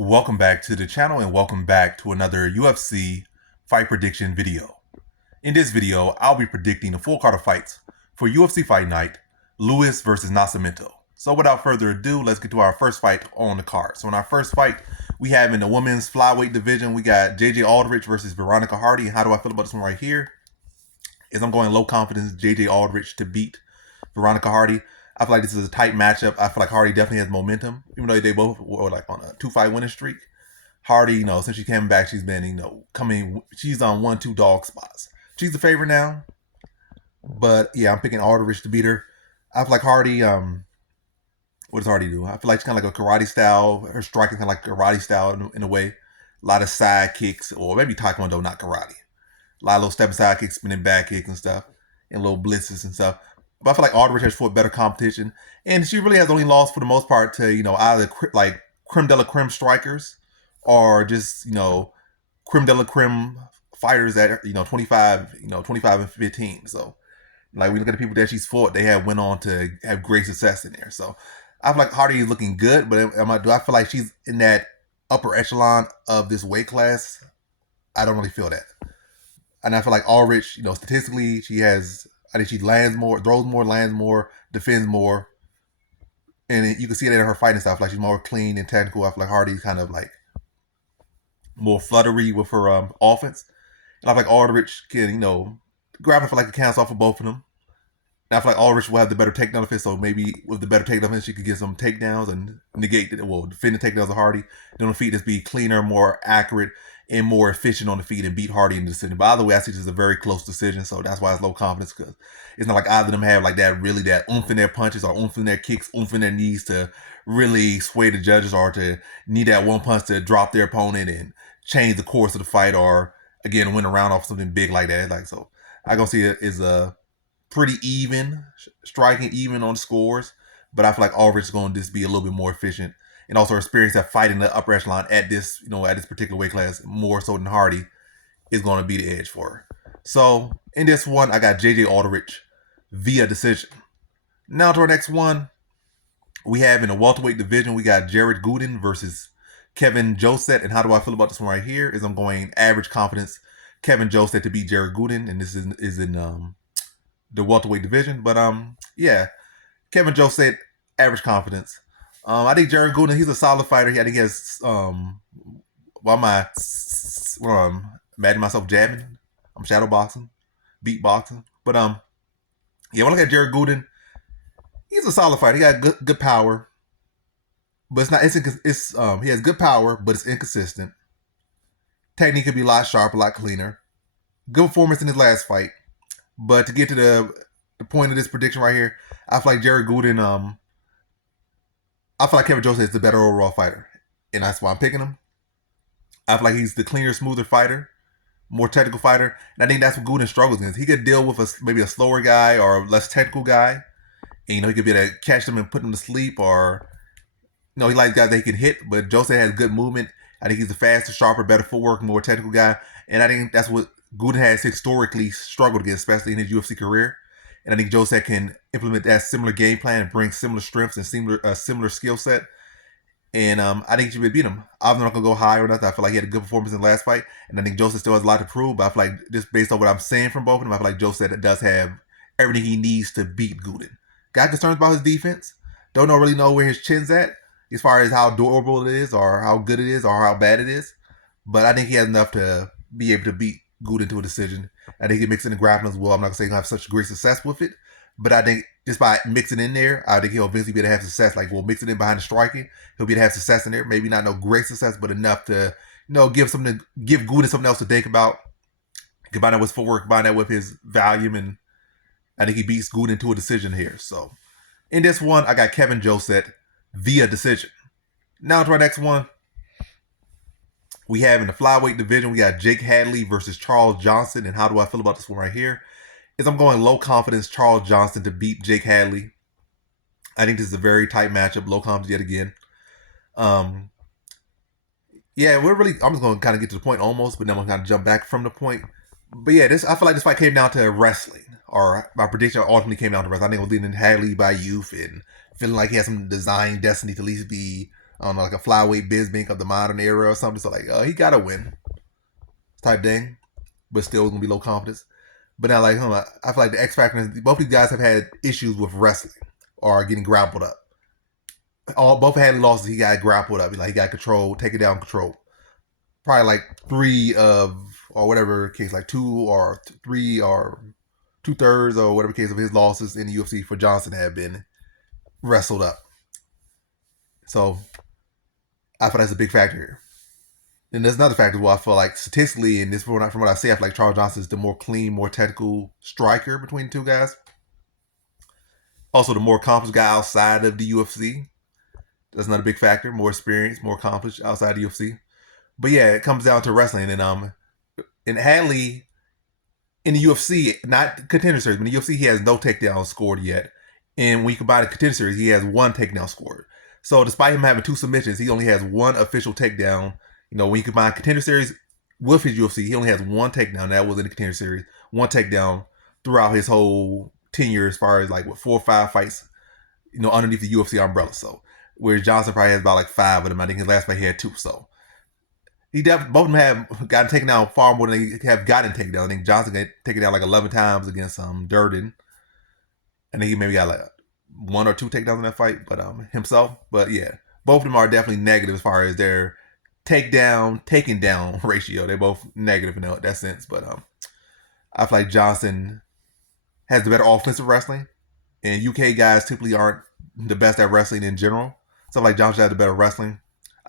Welcome back to the channel and welcome back to another UFC fight prediction video. In this video, I'll be predicting the full card of fights for UFC Fight Night, Lewis versus Nascimento. So without further ado, let's get to our first fight on the card. So in our first fight, we have in the women's flyweight division, we got JJ Aldrich versus Veronica Hardy. And how do I feel about this one right here? I'm going low confidence JJ Aldrich to beat Veronica Hardy. I feel like this is a tight matchup. I feel like Hardy definitely has momentum, even though they both were like on a 2-fight winning streak. Hardy, since she came back, she's been, she's on 1-2 dog spots. She's the favorite now, but yeah, I'm picking Aldrich to beat her. I feel like Hardy, what does Hardy do? I feel like she's kind of like a karate style. Her striking kind of like karate style in a way. A lot of side kicks, or maybe taekwondo, not karate. A lot of little stepping side kicks, spinning back kicks and stuff, and little blitzes and stuff. But I feel like Aldrich has fought better competition, and she really has only lost for the most part to either like creme de la creme strikers or just creme de la creme fighters that 25 and 15. So like we look at the people that she's fought, they have went on to have great success in there. So I feel like Hardy is looking good, but do I feel like she's in that upper echelon of this weight class? I don't really feel that. And I feel like Aldrich, statistically, I think she lands more, throws more, lands more, defends more. And you can see that in her fighting style. Like she's more clean and technical. I feel like Hardy's kind of like more fluttery with her offense. And I feel like Aldrich can, grab it for like a counts off of both of them. And I feel like Aldrich will have the better takedown offense. So maybe with the better takedown offense, she could get some takedowns and defend the takedowns of Hardy. Then on the feet, just be cleaner, more accurate, and more efficient on the feet and beat Hardy in the decision. By the way, I see this is a very close decision, so that's why it's low confidence, because it's not like either of them have like that oomph in their punches or oomph in their kicks, oomph in their knees to really sway the judges, or to need that one punch to drop their opponent and change the course of the fight, or again win a round off something big like that. Like, so I gonna see it is a pretty even, striking even on the scores, but I feel like Aldrich is going to just be a little bit more efficient, and also experience that fight in the upper echelon at this, at this particular weight class more so than Hardy is going to be the edge for her. So in this one, I got JJ Aldrich via decision. Now to our next one, we have in the welterweight division, we got Jared Gooden versus Kevin Jousset. And how do I feel about this one right here? I'm going average confidence Kevin Jousset to beat Jared Gooden, and this is in the welterweight division. But yeah, Kevin Jousset, average confidence. I think Jared Gooden, he's a solid fighter. I think he has why am I imagine myself jabbing? I'm shadow boxing, beatboxing. But yeah, when I look at Jared Gooden, he's a solid fighter. He got good power, but he has good power, but it's inconsistent. Technique could be a lot sharper, a lot cleaner. Good performance in his last fight. But to get to the point of this prediction right here, I feel like Jared Gooden, I feel like Kevin Jousset is the better overall fighter, and that's why I'm picking him. I feel like he's the cleaner, smoother fighter, more technical fighter, and I think that's what Gooden struggles against. He could deal with maybe a slower guy or a less technical guy, and he could be able to catch them and put them to sleep, or he likes guys that he can hit. But Jousset has good movement. I think he's a faster, sharper, better footwork, more technical guy, and I think that's what Gooden has historically struggled against, especially in his UFC career. And I think Jousset can implement that similar game plan and bring similar strengths and similar skill set. And I think she would beat him. I'm not going to go high or nothing. I feel like he had a good performance in the last fight. And I think Jousset still has a lot to prove. But I feel like just based on what I'm saying from both of them, I feel like Jousset does have everything he needs to beat Gooden. Got concerns about his defense. Don't really know where his chin's at as far as how durable it is or how good it is or how bad it is. But I think he has enough to be able to beat Gooden to a decision. I think he mixes in the grappling as well. I'm not going to say he'll have such great success with it, but I think just by mixing in there, I think he'll eventually be able to have success. Like, we'll mix it in behind the striking. He'll be able to have success in there. Maybe not no great success, but enough to, give Gooden something else to think about. Combine that with footwork, combine that with his volume, and I think he beats Gooden to a decision here. So in this one, I got Kevin Jousset via decision. Now to our next one. We have in the flyweight division, we got Jake Hadley versus Charles Johnson. And how do I feel about this one right here? I'm going low confidence Charles Johnson to beat Jake Hadley. I think this is a very tight matchup, low confidence yet again. Yeah, I'm just going to kind of get to the point almost, but then I'm going to kind of jump back from the point. But yeah, I feel like this fight came down to wrestling, or my prediction ultimately came down to wrestling. I think it was leading Hadley by youth and feeling like he had some design destiny to at least be I don't know, like a flyweight Bisbink of the modern era or something. So like, he gotta win type thing, but still gonna be low confidence. But now, like, I feel like the X factor is both these guys have had issues with wrestling or getting grappled up. Both Hadley losses, he got grappled up. Like, he got controlled, taken down, controlled. Probably like 3 of, or whatever case, like 2 or 3 or 2/3 or whatever case of his losses in the UFC for Johnson have been wrestled up. So I feel that's a big factor here. And there's another factor where I feel like statistically, and this from what I say, I feel like Charles Johnson is the more clean, more technical striker between the two guys. Also, the more accomplished guy outside of the UFC. That's another big factor. More experience, more accomplished outside the UFC. But yeah, it comes down to wrestling. And Hadley in the UFC, not contender series, but in the UFC, he has no takedowns scored yet. And when you combine the contender series, he has 1 takedown scored. So despite him having 2 submissions, he only has 1 official takedown. When you combine contender series with his UFC, he only has 1 takedown. That was in the contender series. 1 takedown throughout his whole tenure, as far as like 4 or 5 fights, underneath the UFC umbrella. So whereas Johnson probably has about like 5 of them. I think his last fight he had 2. So both of them have gotten taken down far more than they have gotten taken down. I think Johnson got taken down like 11 times against Durden. I think he maybe got like 1 or 2 takedowns in that fight, but himself. But yeah, both of them are definitely negative as far as their taken down ratio. They're both negative in that sense. But I feel like Johnson has the better offensive wrestling, and UK guys typically aren't the best at wrestling in general. So I feel like Johnson has the better wrestling.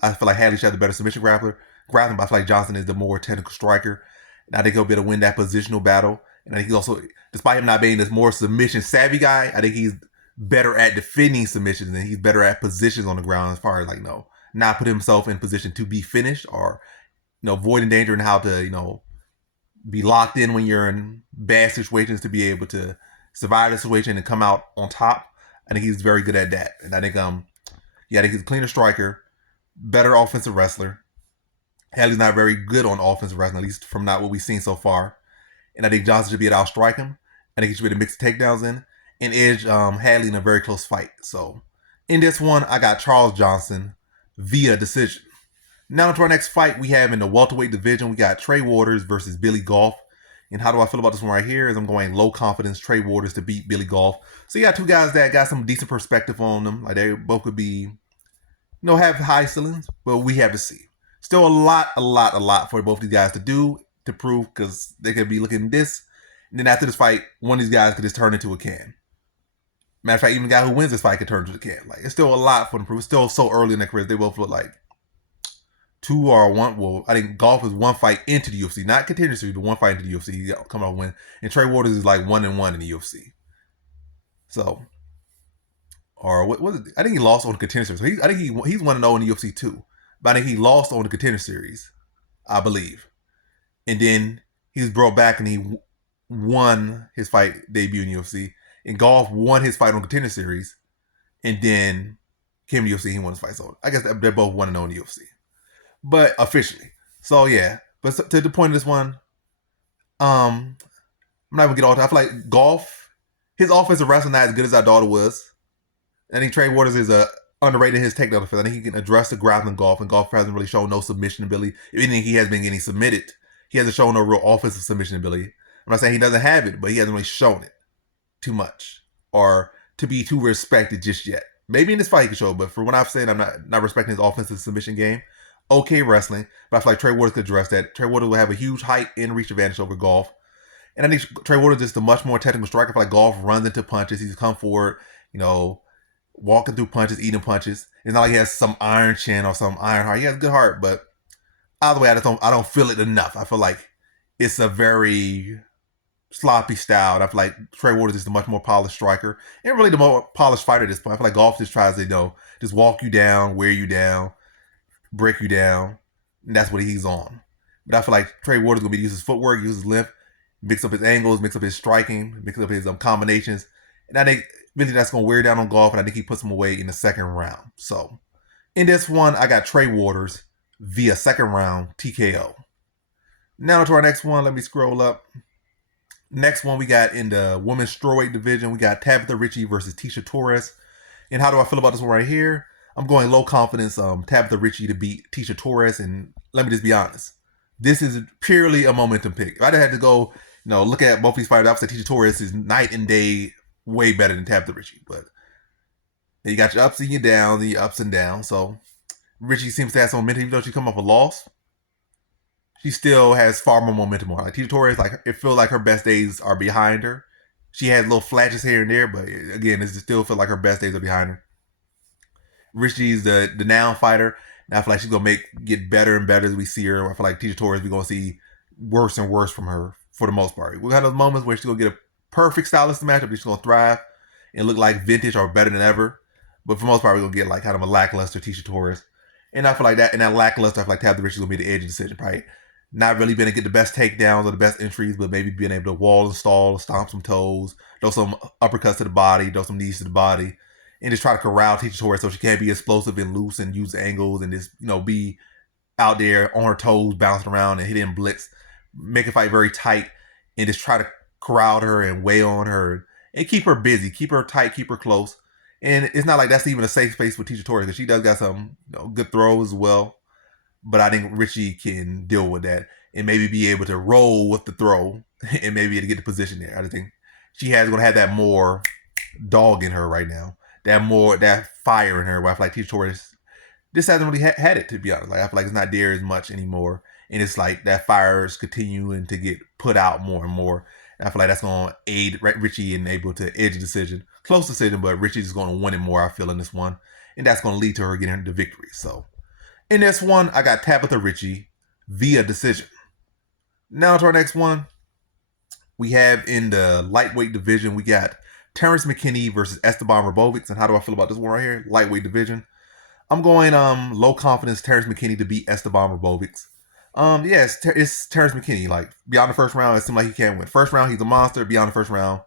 I feel like Hadley should have the better submission grappling, but I feel like Johnson is the more technical striker. And I think he'll be able to win that positional battle. And I think he's also, despite him not being this more submission savvy guy, I think he's better at defending submissions and he's better at positions on the ground as far as like, not put himself in position to be finished or, avoiding danger and how to, be locked in when you're in bad situations to be able to survive the situation and come out on top. I think he's very good at that. And I think, I think he's a cleaner striker, better offensive wrestler. Hadley's not very good on offensive wrestling, at least from not what we've seen so far. And I think Johnson should be able to outstrike him. I think he should be able to mix the takedowns in and edge Hadley in a very close fight. So in this one, I got Charles Johnson via decision. Now to our next fight we have in the welterweight division, we got Trey Waters versus Billy Goff. And how do I feel about this one right here is I'm going low confidence Trey Waters to beat Billy Goff. So you got 2 guys that got some decent perspective on them. Like they both could be, have high ceilings, but we have to see. Still a lot for both these guys to do, to prove, because they could be looking at this. And then after this fight, one of these guys could just turn into a can. Matter of fact, even the guy who wins this fight could turn into a can. Like, it's still a lot for them to prove. It's still so early in their careers. They both look like 2 or 1. Well, I think Goff is 1 fight into the UFC, not continuously, but 1 fight into the UFC. He's coming out win. And Trey Waters is like 1-1 in the UFC. So, or what was it? I think he lost on the contender series. So I think he's 1-0 in the UFC too. But I think he lost on the contender series, I believe. And then he's brought back and he won his fight debut in the UFC. And Goff won his fight on contender series. And then came to the UFC, he won his fight. So I guess they're both 1-0 in the UFC. But officially. So yeah. But to the point of this one, I'm not even get all. I feel like Goff, his offensive wrestling not as good as I thought it was. I think Trey Waters is underrated his takedown defense. I think he can address the grappling Goff, and Goff hasn't really shown no submission ability. If anything, he has been getting submitted. He hasn't shown no real offensive submission ability. I'm not saying he doesn't have it, but he hasn't really shown it too much or to be too respected just yet. Maybe in this fight he can show it, but for what I've said, I'm not respecting his offensive submission game. Okay wrestling, but I feel like Trey Waters could address that. Trey Waters will have a huge height and reach advantage over Goff. And I think Trey Waters is just a much more technical striker. I feel like Goff runs into punches. He's come forward, walking through punches, eating punches. It's not like he has some iron chin or some iron heart. He has a good heart, but either way, I don't feel it enough. I feel like it's a very sloppy style. And I feel like Trey Waters is the much more polished striker and really the more polished fighter at this point. I feel like Goff just tries to, just walk you down, wear you down, break you down. And that's what he's on. But I feel like Trey Waters is going to use his footwork, use his length, mix up his angles, mix up his striking, mix up his combinations. And I think really that's going to wear down on Goff, and I think he puts him away in the second round. So in this one, I got Trey Waters via second round TKO. Now to our next one. Let me scroll up. Next one we got in the women's strawweight division. We got Tabitha Ricci versus Tecia Torres. And how do I feel about this one right here? I'm going low confidence Tabitha Ricci to beat Tecia Torres, and let me just be honest. This is purely a momentum pick. If I had to go, look at both these fighters, I would say Tecia Torres is night and day way better than Tabitha Ricci. But you got your ups and your downs, and your ups and downs. So Ricci seems to have some momentum, even though she come off a loss. She still has far more momentum on her. Like Tecia Torres, like it feels like her best days are behind her. She has little flashes here and there, but again, it still feels like her best days are behind her. Ricci's the now fighter, and I feel like she's gonna get better and better as we see her. I feel like Tecia Torres, we're gonna see worse and worse from her for the most part. We'll have those moments where she's gonna get a perfect stylist matchup, she's gonna thrive and look like vintage or better than ever. But for the most part, we're gonna get like kind of a lackluster Tecia Torres. And I feel like that, and that lackluster, I feel like Tabitha Ricci's gonna be the edge of decision, probably not really being able to get the best takedowns or the best entries, but maybe being able to wall and stall, stomp some toes, throw some uppercuts to the body, throw some knees to the body, and just try to corral Tecia Torres so she can't be explosive and loose and use angles and just, be out there on her toes, bouncing around and hitting blitz, make a fight very tight, and just try to corral her and weigh on her and keep her busy, keep her tight, keep her close. And it's not like that's even a safe space for Tecia Torres because she does got some good throws as well. But I think Ricci can deal with that and maybe be able to roll with the throw and maybe to get the position there. I think she has going to have that more dog in her right now. That fire in her. Where I feel like Tecia Torres just hasn't really had it, to be honest. Like I feel like it's not there as much anymore, and it's like that fire is continuing to get put out more and more. And I feel like that's going to aid Ricci in able to edge a decision, close decision, but Ricci's is going to win it more. I feel in this one, and that's going to lead to her getting the victory. So in this one, I got Tabitha Ricci via decision. Now to our next one, we have in the lightweight division, we got Terrence McKinney versus Esteban Ribovics. And how do I feel about this one right here? Lightweight division. I'm going low confidence Terrence McKinney to beat Esteban Ribovics. It's Terrence McKinney. Like beyond the first round, it seems like he can't win. First round, he's a monster. Beyond the first round,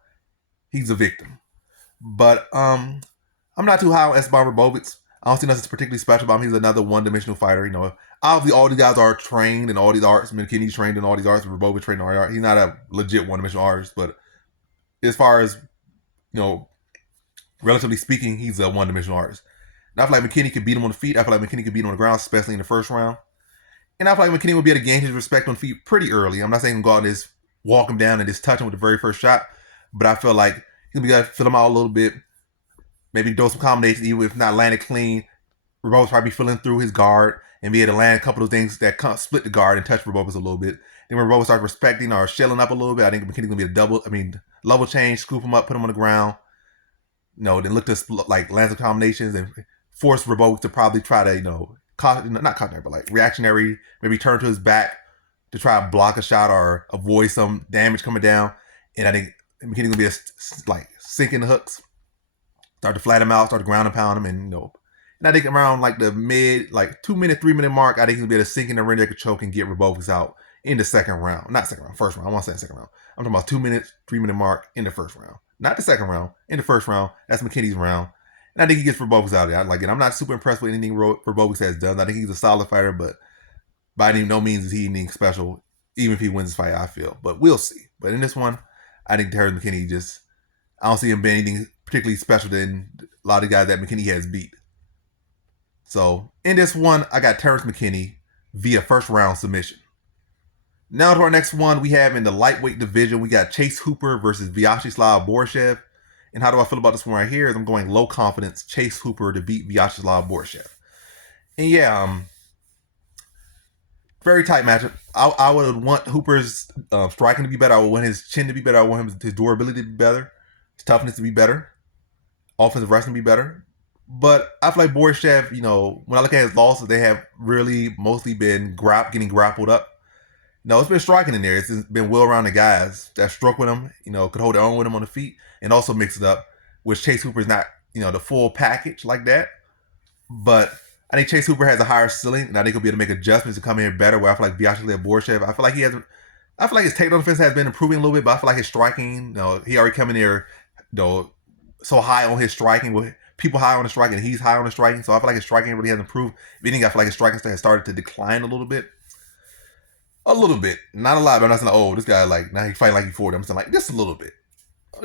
he's a victim. But I'm not too high on Esteban Ribovics. I don't see nothing particularly special about him. He's another one-dimensional fighter. Obviously all these guys are trained in all these arts. McKinney's trained in all these arts. Ribovics trained in all these arts. He's not a legit one-dimensional artist, but as far as relatively speaking, he's a one-dimensional artist. And I feel like McKinney could beat him on the feet. I feel like McKinney could beat him on the ground, especially in the first round. And I feel like McKinney will be able to gain his respect on feet pretty early. I'm not saying go out and just walk him down and just touch him with the very first shot, but I feel like he's going to be able to fill him out a little bit, maybe throw some combinations, even if not landed clean. Ribovics probably feeling through his guard and be able to land a couple of things that split the guard and touch Ribovics a little bit. Then when Ribovics starts respecting or shelling up a little bit, I think McKinney's going to be a level change, scoop him up, put him on the ground. Then look to like land some combinations and force Ribovics to probably try to, not cautionary, but like reactionary, maybe turn to his back to try to block a shot or avoid some damage coming down. And I think McKinney's going to be like sinking the hooks, start to flat him out, start to ground and pound him, and And I think around like the 2 minute, 3 minute mark, I think he'll be able to sink in the rear naked choke and get Ribovics out in the second round. Not second round, first round. I want to say second round. I'm talking about 2 minutes, 3 minute mark in the first round. Not the second round, in the first round. That's McKinney's round. And I think he gets Ribovics out of there. I'm not super impressed with anything Ribovics has done. I think he's a solid fighter, but by no means is he anything special, even if he wins this fight, I feel. But we'll see. But in this one, I think Terrence McKinney I don't see him being anything particularly special than a lot of guys that McKinney has beat. So in this one, I got Terrence McKinney via first round submission. Now to our next one, we have in the lightweight division, we got Chase Hooper versus Vyacheslav Borschev. And how do I feel about this one right here? I'm going low confidence Chase Hooper to beat Vyacheslav Borschev. And very tight matchup. I would want Hooper's striking to be better. I would want his chin to be better. I want his durability to be better. His toughness to be better. Offensive wrestling to be better. But I feel like Borschev, when I look at his losses, they have really mostly been getting grappled up. It's been striking in there. It's been well-rounded guys that struck with him, could hold their own with him on the feet and also mix it up, which Chase Hooper is not, the full package like that. But I think Chase Hooper has a higher ceiling, and I think he'll be able to make adjustments to come in better, where I feel like Vyacheslav Borschev, I feel like his takedown defense has been improving a little bit, but I feel like his striking, he already come in there, so high on his striking, with people high on the striking, and he's high on the striking, so I feel like his striking really has improved. If anything, I feel like his striking has started to decline a little bit. A little bit. Not a lot, but I'm not saying, this guy, now he's fighting like he's 40. I'm saying, just a little bit.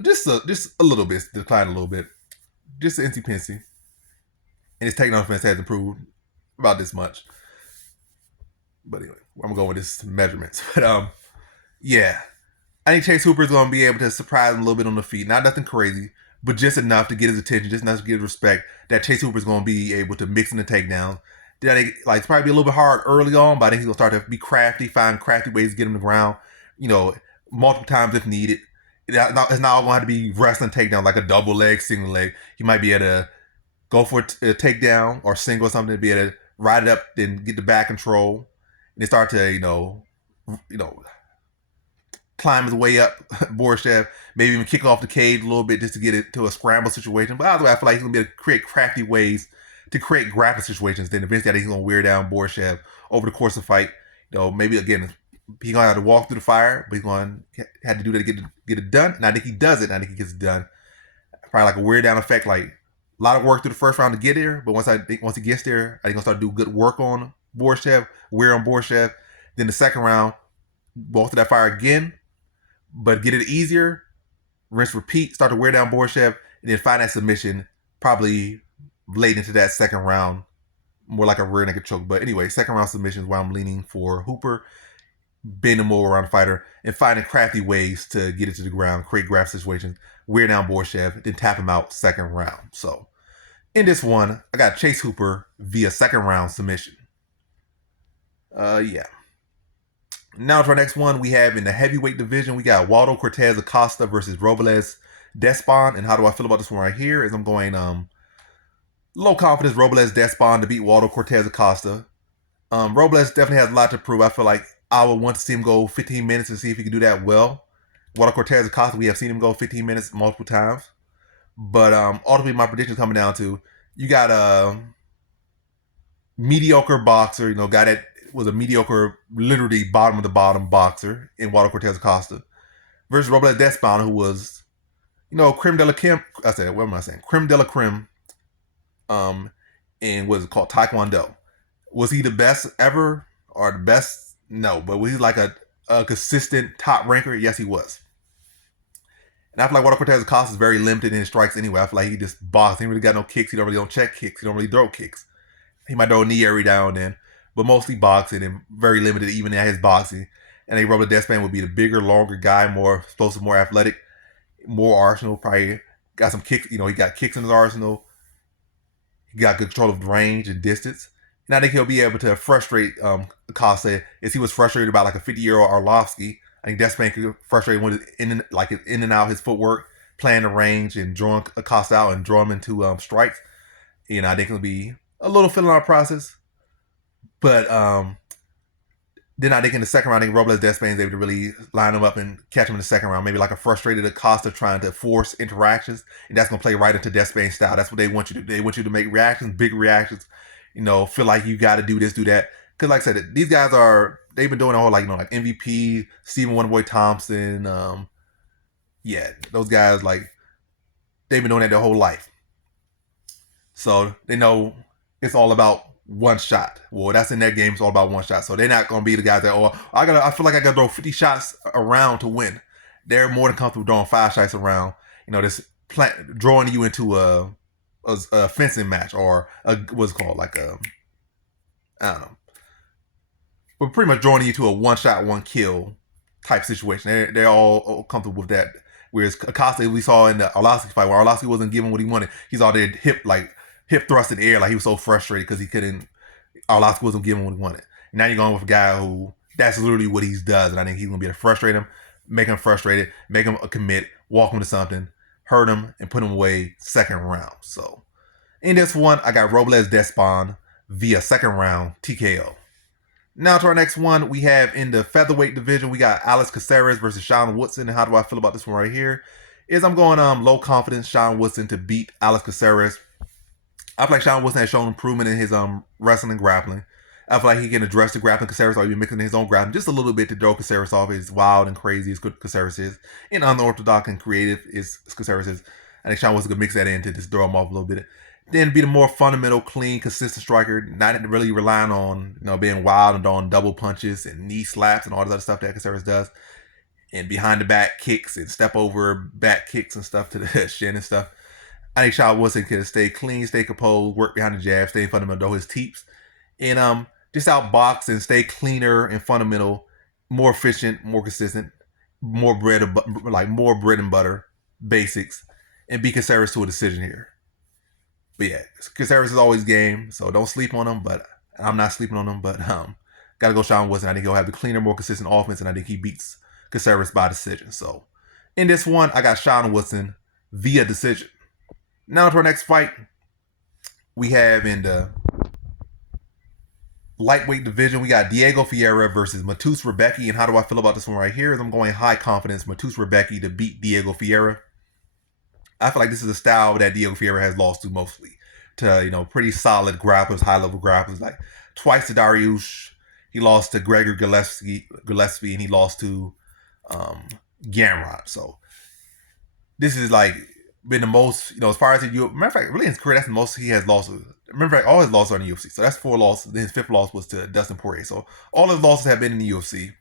Just a little bit. Decline a little bit. Just an insy-pincy. and his takedown defense has improved about this much. But anyway, I'm gonna go with this measurements. But yeah, I think Chase Hooper is gonna be able to surprise him a little bit on the feet. Not nothing crazy, but just enough to get his attention, just enough to get his respect. That Chase Hooper is gonna be able to mix in the takedowns. I think it's probably be a little bit hard early on, but I think he's gonna start to be crafty, find crafty ways to get him to the ground. Multiple times if needed. It's not all gonna have to be wrestling takedown like a double leg, single leg. He might be able to go for a takedown or single or something to be able to ride it up, then get the back control, and then start to climb his way up. Borschev, maybe even kick off the cage a little bit just to get it to a scramble situation. But either way, I feel like he's gonna be able to create crafty ways to create grappling situations. Then eventually, I think he's gonna wear down Borschev over the course of the fight. Maybe again, he's gonna have to walk through the fire, but he's gonna have to do that to get it done. And I think he does it. And I think he gets it done. Probably like a wear down effect, like a lot of work through the first round to get there. But once he gets there, I think he's gonna start to do good work on Borschev, wear on Borschev. Then the second round, walk through that fire again, but get it easier, rinse, repeat, start to wear down Borschev, and then find that submission probably late into that second round, more like a rear naked choke. But anyway, second round submission is where I'm leaning for Hooper, bending more around the fighter, and finding crafty ways to get it to the ground, create grab situations, wear down Borschev, then tap him out second round. So in this one, I got Chase Hooper via second round submission. Yeah. Now to our next one, we have in the heavyweight division, we got Waldo Cortez Acosta versus Robles Despaigne. And how do I feel about this one right here? Is I'm going low confidence Robles Despaigne to beat Waldo Cortez Acosta. Robles definitely has a lot to prove. I feel like I would want to see him go 15 minutes and see if he can do that well. Waldo Cortez Acosta, we have seen him go 15 minutes multiple times. But ultimately, my prediction is coming down to you got a mediocre boxer, guy that was a mediocre, literally bottom of the bottom boxer in Waldo Cortez Acosta versus Robles Despaigne, who was, creme de la creme. Creme de la creme. In what is it called, Taekwondo. Was he the best ever or the best? No, but was he like a consistent top ranker? Yes, he was. And I feel like Waldo Cortez Acosta is very limited in his strikes anyway. I feel like he just boxes. He ain't really got no kicks. He don't really check kicks. He don't really throw kicks. He might throw a knee every now and then, but mostly boxing and very limited even in his boxing. And I think Robles Despaigne would be the bigger, longer guy, more explosive, more athletic, more arsenal. Probably got some kicks. He got kicks in his arsenal. He got good control of range and distance. And I think he'll be able to frustrate Acosta as he was frustrated about like a 50-year-old Arlovsky. I think Despaigne could frustrate him with in and out his footwork, playing the range and drawing Acosta out and draw him into strikes. I think it'll be a little filling out process. But then I think in the second round, I think Robles Despaigne is able to really line him up and catch him in the second round. Maybe like a frustrated Acosta trying to force interactions, and that's going to play right into Despaigne style. That's what they want you to do. They want you to make reactions, big reactions, feel like you got to do this, do that. Because like I said, these guys they've been doing a whole like MVP, Stephen Wonderboy Thompson. Those guys, they've been doing that their whole life. So they know it's all about one shot. Well, that's in their game. It's all about one shot. So they're not going to be the guys that, I feel like I got to throw 50 shots around to win. They're more than comfortable throwing 5 shots around. This drawing you into a fencing match or what's it called, I don't know. But pretty much drawing you to a one shot, one kill type situation. They're all comfortable with that. Whereas Acosta, we saw in the Arlovsky fight, where Arlovsky wasn't given what he wanted. He's all there hip thrust in the air, like he was so frustrated because Arlovsky wasn't given what he wanted. And now you're going with a guy who that's literally what he does, and I think he's gonna be able to frustrate him, make him frustrated, make him commit, walk him to something, hurt him, and put him away second round. So in this one, I got Robles Despaigne via second round TKO. Now to our next one, we have in the featherweight division, we got Alex Caceres versus Sean Woodson. And how do I feel about this one right here? I'm going low confidence Sean Woodson to beat Alex Caceres. I feel like Sean Woodson has shown improvement in his wrestling and grappling. I feel like he can address the grappling Caceres, or even mixing his own grappling just a little bit to throw Caceres off. As wild and crazy as Caceres is, and unorthodox and creative as Caceres is. I think Sean Woodson could mix that in to just throw him off a little bit. Then be the more fundamental, clean, consistent striker, not really relying on being wild and throwing double punches and knee slaps and all this other stuff that Caceres does, and behind the back kicks and step over back kicks and stuff to the shin and stuff. I think Sean Woodson can stay clean, stay composed, work behind the jab, stay fundamental, his teeps, and just outbox and stay cleaner and fundamental, more efficient, more consistent, more bread and butter basics, and beat Caceres to a decision here. But yeah, Caceres is always game, so don't sleep on him. But I'm not sleeping on him. But gotta go Sean Woodson. I think he'll have the cleaner, more consistent offense, and I think he beats Caceres by decision. So in this one, I got Sean Woodson via decision. Now to our next fight, we have in the lightweight division, we got Diego Ferreira versus Matus Rebecki. And how do I feel about this one right here? I'm going high confidence Matus Rebecki to beat Diego Ferreira. I feel like this is a style that Diego Ferreira has lost to mostly. To, pretty solid grapplers, high-level grapplers. Like twice to Dariush. He lost to Gregor Gillespie, and he lost to Gamrot. So this is like been the most, as far as matter of fact, really in his career, that's the most he has lost. Remember, all his losses are in the UFC. So that's 4 losses. Then his 5th loss was to Dustin Poirier. So all his losses have been in the UFC.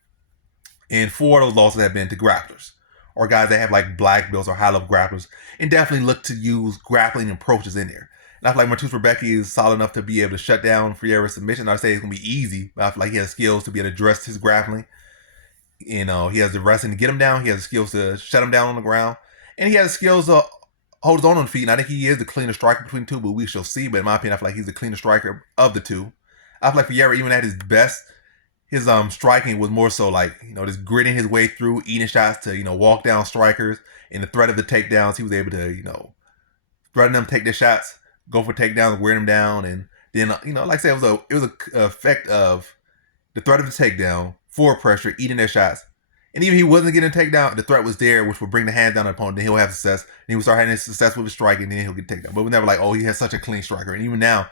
And 4 of those losses have been to grapplers. Or guys that have like black belts or high-level grapplers. And definitely look to use grappling approaches in there. And I feel like Matus Rebecki is solid enough to be able to shut down Ferreira's submission. I'd say it's going to be easy. But I feel like he has skills to be able to address his grappling. He has the wrestling to get him down. He has the skills to shut him down on the ground. And he has the skills to hold his own on the feet. And I think he is the cleaner striker between the two, but we shall see. But in my opinion, I feel like he's the cleaner striker of the two. I feel like Ferreira, even at his best, his striking was more so like, just gritting his way through, eating shots to, walk down strikers. And the threat of the takedowns, he was able to, threaten them, take their shots, go for takedowns, wear them down. And then, like I said, it was a effect of the threat of the takedown, forward pressure, eating their shots. And even if he wasn't getting a takedown, the threat was there, which would bring the hands down on the opponent. Then he'll have success. And he would start having success with his striking, and then he'll get takedown. But we're never like, oh, he has such a clean striker. And even now,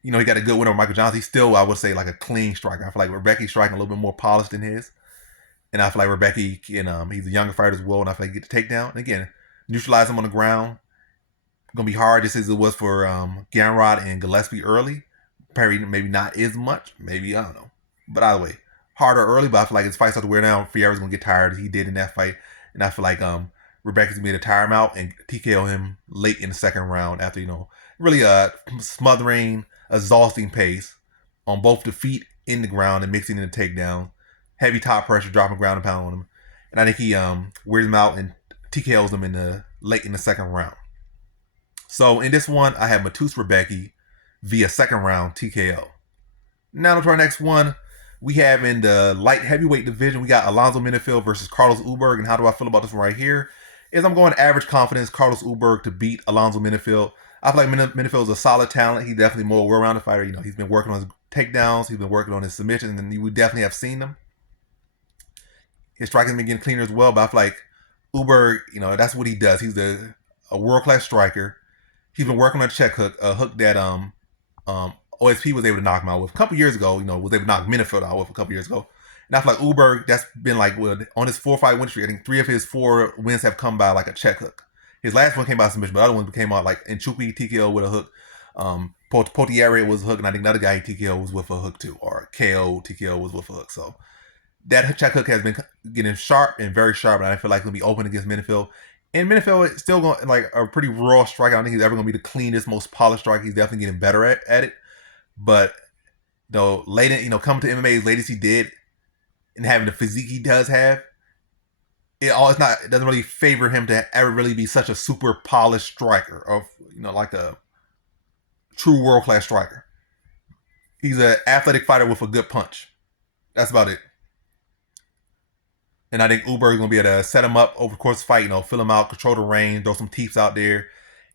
he got a good win over Michael Johnson. He's still, I would say, like a clean striker. I feel like Rebecki's striking a little bit more polished than his. And I feel like Rebecki can, he's a younger fighter as well. And I feel like he get the takedown. And again, neutralize him on the ground. Going to be hard, just as it was for Gamrot and Gillespie early. Probably maybe not as much. Maybe, I don't know. But either way, harder early, but I feel like his fight starts to wear down. Ferreira's going to get tired as he did in that fight. And I feel like Rebecki's going to be able to tire him out and TKO him late in the second round after, really smothering, exhausting pace on both the feet in the ground and mixing in the takedown. Heavy top pressure, dropping ground and pound on him. And I think he wears him out and TKOs him late in the second round. So in this one, I have Matus Rebecki via second round TKO. Now to our next one. We have in the light heavyweight division, we got Alonzo Menifield versus Carlos Ulberg. And how do I feel about this one right here? I'm going average confidence Carlos Ulberg to beat Alonzo Menifield. I feel like Menifield is a solid talent. He's definitely more well-rounded fighter. He's been working on his takedowns. He's been working on his submissions, and we definitely have seen them. His striking's been getting cleaner as well, but I feel like Ulberg, that's what he does. He's a world-class striker. He's been working on a check hook, a hook that OSP was able to knock him out with a couple years ago, was able to knock Menifield out with a couple years ago. And I feel like Ulberg, that's been like, on his 4-fight win streak, I think 3 of his 4 wins have come by like a check hook. His last one came by submission, but the other one came out like Nchukwi TKO with a hook. Potieri was a hook, and I think another guy he TKO was with a hook too, or KO TKO was with a hook. So that check hook has been getting sharp and very sharp, and I feel like it'll be open against Menifield. And Menifield is still going like a pretty raw striker. I don't think he's ever going to be the cleanest, most polished striker. He's definitely getting better at it. But late in, coming to MMA as late as he did, and having the physique he does have, it doesn't really favor him to ever really be such a super polished striker of like a true world class striker. He's an athletic fighter with a good punch. That's about it. And I think Ulberg is going to be able to set him up over the course of the fight, fill him out, control the range, throw some teeps out there,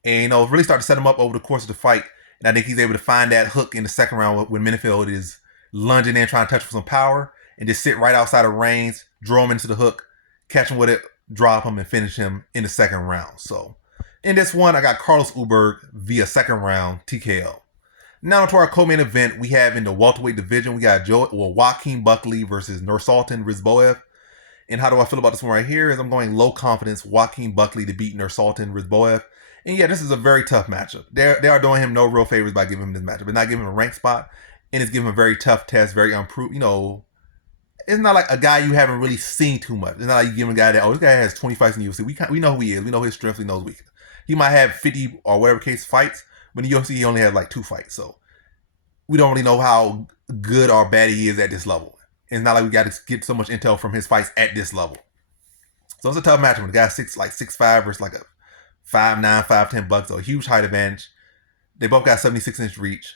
and really start to set him up over the course of the fight. And I think he's able to find that hook in the second round when Menifield is lunging in, trying to touch for some power, and just sit right outside of range, draw him into the hook, catch him with it, drop him, and finish him in the second round. So in this one, I got Carlos Ulberg via second round TKO. Now to our co-main event, we have in the welterweight division, we got Joaquin Buckley versus Nursultan Ruziboev. And how do I feel about this one right here? I'm going low confidence Joaquin Buckley to beat Nursultan Ruziboev. And yeah, this is a very tough matchup. They are doing him no real favors by giving him this matchup. It's not giving him a rank spot, and it's giving him a very tough test, very unproved. It's not like a guy you haven't really seen too much. It's not like you give him a guy that, this guy has 20 fights in the UFC. We know who he is. We know his strengths. We know his weakness. He might have 50 or whatever case fights, but in the UFC he only had like 2 fights. So we don't really know how good or bad he is at this level. And it's not like we got to get so much intel from his fights at this level. So it's a tough match when the guy's 6'5" versus like a 5'9", 5'10" buck, so a huge height advantage. They both got 76-inch reach.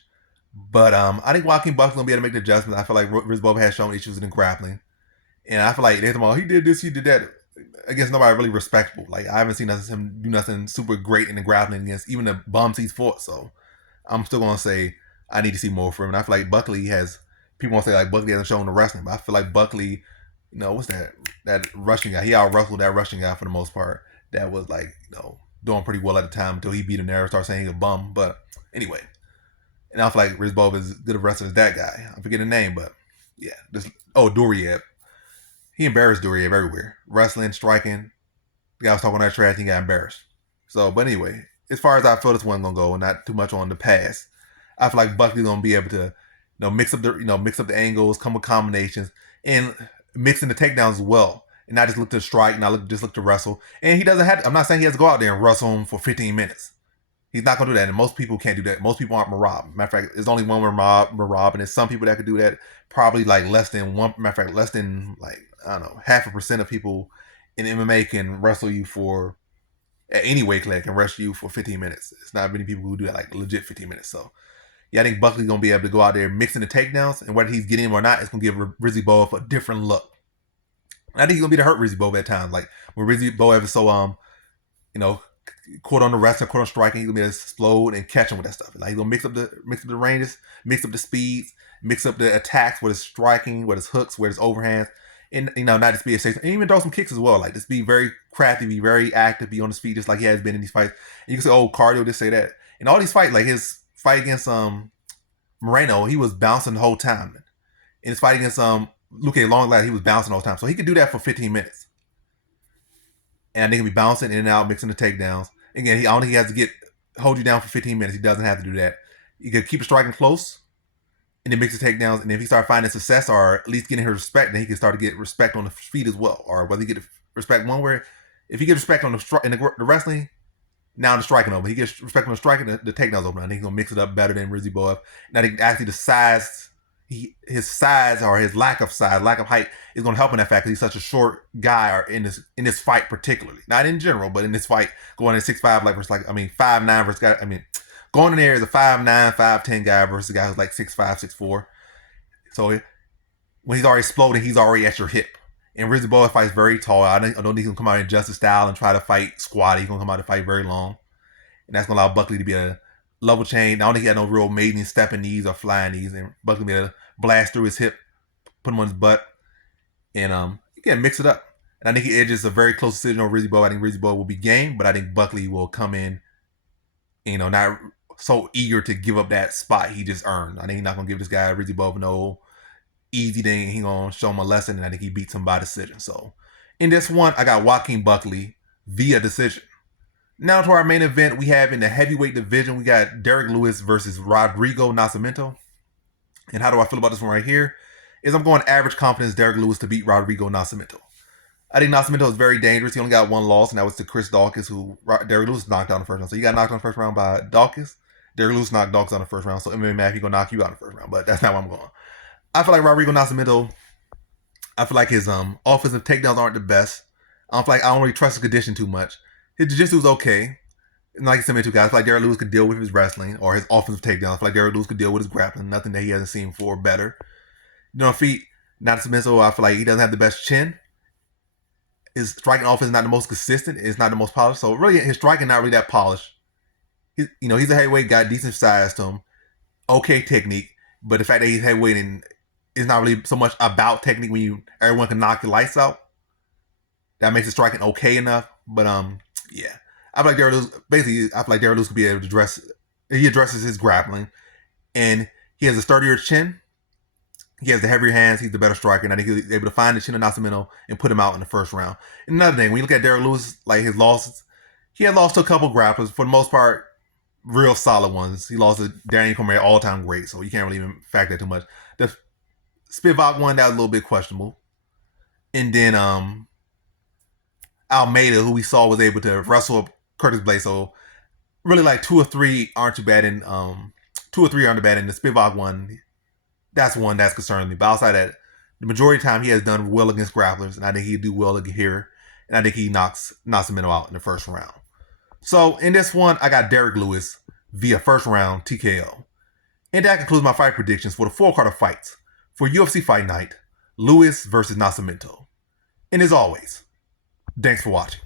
But I think Joaquin Buckley's gonna be able to make the adjustments. I feel like Ruziboev has shown issues in grappling. And I feel like they're he did this, he did that. Against nobody really respectable. Like I haven't seen him do nothing super great in the grappling against even the bums he's fought. So I'm still gonna say I need to see more from him. And I feel like Buckley has, people want to say like Buckley hasn't shown the wrestling, but I feel like Buckley, what's that Russian guy? He out wrestled that Russian guy for the most part. That was like, doing pretty well at the time until he beat him there and started saying he's a bum. But anyway. And I feel like Ruziboev is as good a wrestler as that guy. I'm forgetting the name, but yeah. Doriev. He embarrassed Doriev everywhere. Wrestling, striking. The guy was talking that trash, he got embarrassed. So, but anyway, as far as I feel this one's gonna go, not too much on the pass. I feel like Buckley's gonna be able to, mix up the angles, come with combinations, and mixing the takedowns as well. And not just look to strike, just look to wrestle. And he doesn't have I'm not saying he has to go out there and wrestle him for 15 minutes. He's not going to do that, and most people can't do that. Most people aren't Marab. Matter of fact, there's only one Marab, and there's some people that could do that. Probably like less than 0.5% of people in MMA can wrestle you at any weight class can wrestle you for 15 minutes. It's not many people who do that like legit 15 minutes. So yeah, I think Buckley's going to be able to go out there mixing the takedowns, and whether he's getting them or not, it's going to give Ruziboev a different look. And I think he's going to be to hurt Ruziboev at times. Like when Ruziboev is so caught on the wrestling, caught on striking, he's gonna be able to explode and catch him with that stuff. Like he's gonna mix up the ranges, mix up the speeds, mix up the attacks, with his striking, with his hooks, with his overhands, and not just be a safe, and even throw some kicks as well. Like just be very crafty, be very active, be on his feet just like he has been in these fights. And you can say, oh, cardio, just say that. In all these fights, like his fight against Moreno, he was bouncing the whole time. In his fight against Luke Longlad, he was bouncing the whole time. So he could do that for 15 minutes. And I think he'll be bouncing in and out, mixing the takedowns. Again, I don't think he has to hold you down for 15 minutes. He doesn't have to do that. He could keep striking close and then mix the takedowns. And if he starts finding success or at least getting his respect, then he can start to get respect on the feet as well. Or whether he get respect one way, if he gets respect on the wrestling, now the striking over. He gets respect on the striking, the takedowns over. I think he's going to mix it up better than Ruziboev. And I think actually the size, his size or his lack of size, lack of height is going to help in that fact because he's such a short guy or in this fight particularly. Not in general, but in this fight, going in 6'5", 5'9" versus guy. Going in there as a 5'9", 5'10" guy versus a guy who's like 6'5", 6'4". So when he's already exploding, he's already at your hip. And Ruziboev fights very tall. I don't think he's going to come out in Jousset style and try to fight squatty. He's going to come out and fight very long. And that's going to allow Buckley to be a level chain. I don't think he had no real maiden stepping knees or flying knees. And Buckley be able to blast through his hip, put him on his butt, and again, mix it up. And I think he edges a very close decision on Ruziboev. I think Ruziboev will be game, but I think Buckley will come in, not so eager to give up that spot he just earned. I think he's not going to give this guy Ruziboev no easy thing. He's going to show him a lesson, and I think he beats him by decision. So in this one, I got Joaquin Buckley via decision. Now to our main event, we have in the heavyweight division, we got Derek Lewis versus Rodrigo Nascimento. And how do I feel about this one right here? Is I'm going average confidence Derek Lewis to beat Rodrigo Nascimento. I think Nascimento is very dangerous. He only got one loss, and that was to Chris Dawkins, who Derek Lewis knocked out in the first round. So he got knocked out in the first round by Dawkins. Derek Lewis knocked Dawkins out in the first round. So MMA Math, he gonna knock you out in the first round. But that's not where I'm going. I feel like Rodrigo Nascimento, I feel like his offensive takedowns aren't the best. I don't really trust his condition too much. His jiu-jitsu is okay. And like I said, two guys, I feel like Derek Lewis could deal with his wrestling or his offensive takedowns. I feel like Derek Lewis could deal with his grappling. Nothing that he hasn't seen before better. Feet, Nascimento, I feel like he doesn't have the best chin. His striking offense is not the most consistent. It's not the most polished. So really, his striking not really that polished. He's a heavyweight guy, decent size to him, okay technique. But the fact that he's heavyweight and it's not really so much about technique when everyone can knock the lights out. That makes his striking okay enough. But yeah. I feel like Derek Lewis could be able to addresses his grappling. And he has a sturdier chin. He has the heavier hands. He's the better striker. And I think he's able to find the chin of Nascimento and put him out in the first round. And another thing, when you look at Derek Lewis, like his losses, he had lost to a couple grapplers. For the most part, real solid ones. He lost to Daniel Cormier, all-time great. So you can't really even factor that too much. The Spivak one, that was a little bit questionable. And then Almeida, who we saw was able to wrestle Curtis Blades. So really like 2 or 3 aren't too bad, and 2 or 3 aren't too bad. And the Spivak one, that's one that's concerning me. But outside that, the majority of the time he has done well against grapplers, and I think he'd do well here. And I think he knocks Nascimento out in the first round. So in this one, I got Derek Lewis via first round TKO. And that concludes my fight predictions for the full card of fights for UFC Fight Night, Lewis versus Nascimento. And as always, thanks for watching.